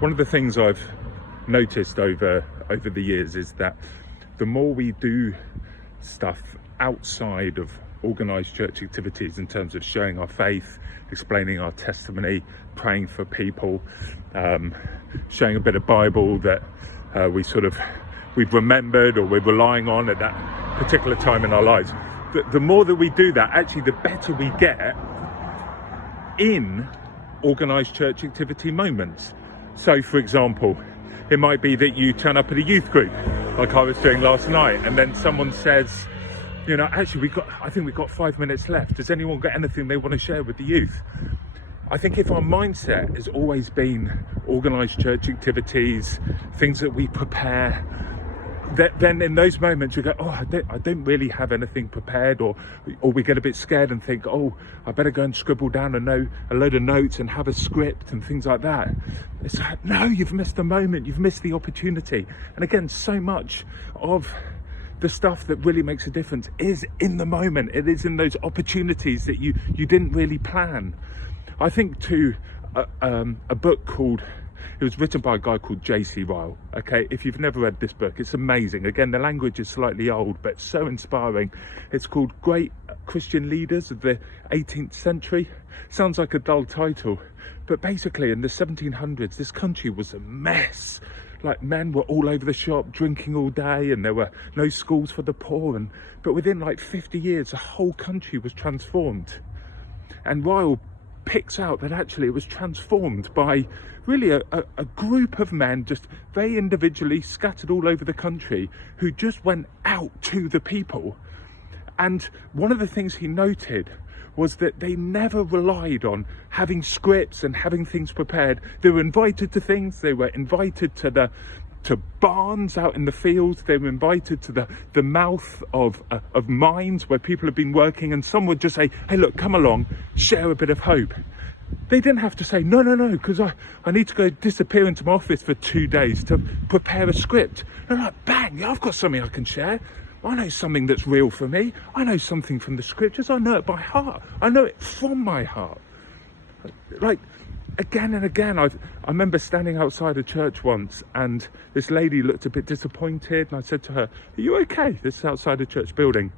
One of the things I've noticed over the years is that the more we do stuff outside of organised church activities in terms of sharing our faith, explaining our testimony, praying for people, sharing a bit of Bible that we've remembered or we're relying on at that particular time in our lives, the more that we do that, actually the better we get in organised church activity moments. So for example, it might be that you turn up at a youth group like I was doing last night, and then someone says, you know, actually I think we've got 5 minutes left. Does anyone got anything they want to share with the youth? I think if our mindset has always been organised church activities, things that we prepare, then in those moments you go, oh, I don't really have anything prepared, or we get a bit scared and think, oh, I better go and scribble down a load of notes and have a script and things like that. It's like, no, you've missed the moment, you've missed the opportunity. And again, so much of the stuff that really makes a difference is in the moment. It is in those opportunities that you didn't really plan. I think to a book called, it was written by a guy called J.C. Ryle. Okay, if you've never read this book, it's amazing. Again, the language is slightly old, but so inspiring. It's called Great Christian Leaders of the 18th Century. Sounds like a dull title, but basically in the 1700s, this country was a mess. Like, men were all over the shop drinking all day, and there were no schools for the poor. But within like 50 years, the whole country was transformed. And Ryle picks out that actually it was transformed by really a group of men, just very individually scattered all over the country, who just went out to the people. And one of the things he noted was that they never relied on having scripts and having things prepared. They were invited to things, they were invited to barns out in the fields, they were invited to the mouth of mines where people have been working, and some would just say, hey look, come along, share a bit of hope. They didn't have to say, no, because I need to go disappear into my office for 2 days to prepare a script. They're like, bang, yeah, I've got something I can share. I know something that's real for me. I know something from the scriptures. I know it by heart. I know it from my heart. Like, again and again, I remember standing outside a church once, and this lady looked a bit disappointed, and I said to her, are you okay? This is outside a church building.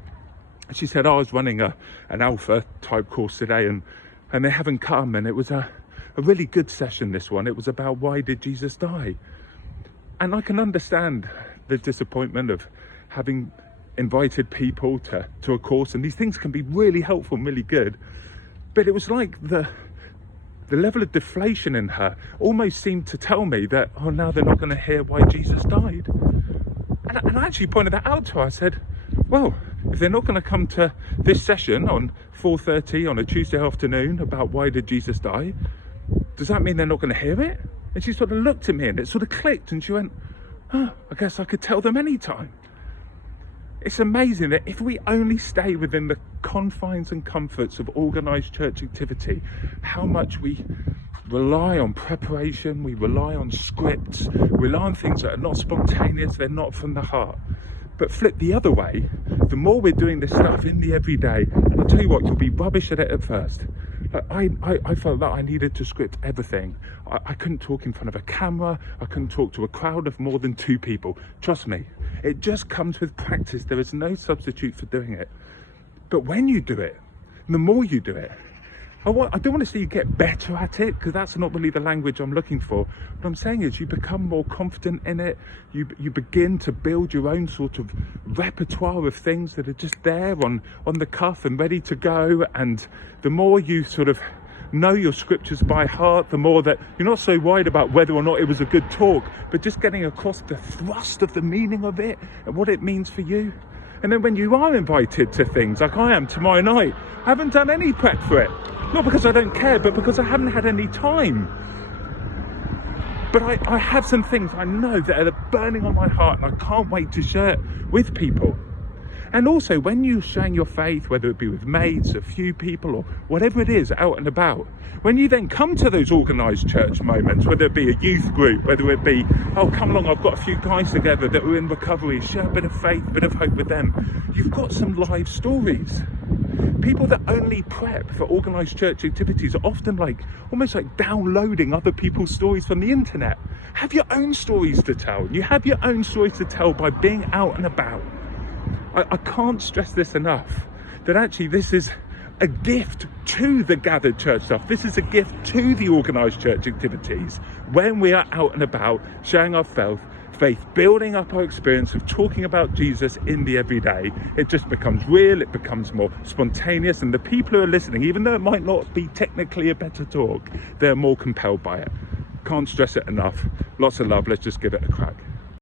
And she said, I was running an alpha type course today, and they haven't come, and it was a really good session, this one. It was about why did Jesus die? And I can understand the disappointment of having invited people to a course, and these things can be really helpful and really good. But it was like the level of deflation in her almost seemed to tell me that, oh, now they're not going to hear why Jesus died. And I actually pointed that out to her. I said, well, if they're not going to come to this session on 4:30 on a Tuesday afternoon about why did Jesus die, does that mean they're not going to hear it? And she sort of looked at me, and it sort of clicked, and she went, oh, I guess I could tell them anytime. It's amazing that if we only stay within the confines and comforts of organised church activity, how much we rely on preparation, we rely on scripts, rely on things that are not spontaneous, they're not from the heart. But flip the other way, the more we're doing this stuff in the everyday, and I'll tell you what, you'll be rubbish at it at first. I felt that I needed to script everything. I couldn't talk in front of a camera. I couldn't talk to a crowd of more than 2 people. Trust me, it just comes with practice. There is no substitute for doing it. But when you do it, the more you do it, I don't want to say you get better at it, because that's not really the language I'm looking for. What I'm saying is you become more confident in it. You begin to build your own sort of repertoire of things that are just there on the cuff and ready to go. And the more you sort of know your scriptures by heart, the more that you're not so worried about whether or not it was a good talk, but just getting across the thrust of the meaning of it and what it means for you. And then when you are invited to things like I am tomorrow night, I haven't done any prep for it. Not because I don't care, but because I haven't had any time. But I have some things I know that are burning on my heart, and I can't wait to share it with people. And also, when you're sharing your faith, whether it be with mates, a few people, or whatever it is out and about, when you then come to those organised church moments, whether it be a youth group, whether it be, oh, come along, I've got a few guys together that are in recovery, share a bit of faith, a bit of hope with them. You've got some live stories. People that only prep for organised church activities are often almost like downloading other people's stories from the internet. Have your own stories to tell. You have your own stories to tell by being out and about. I can't stress this enough, that actually this is a gift to the gathered church stuff. This is a gift to the organised church activities. When we are out and about, sharing our faith, building up our experience of talking about Jesus in the everyday, it just becomes real, it becomes more spontaneous, and the people who are listening, even though it might not be technically a better talk, they're more compelled by it. Can't stress it enough. Lots of love. Let's just give it a crack.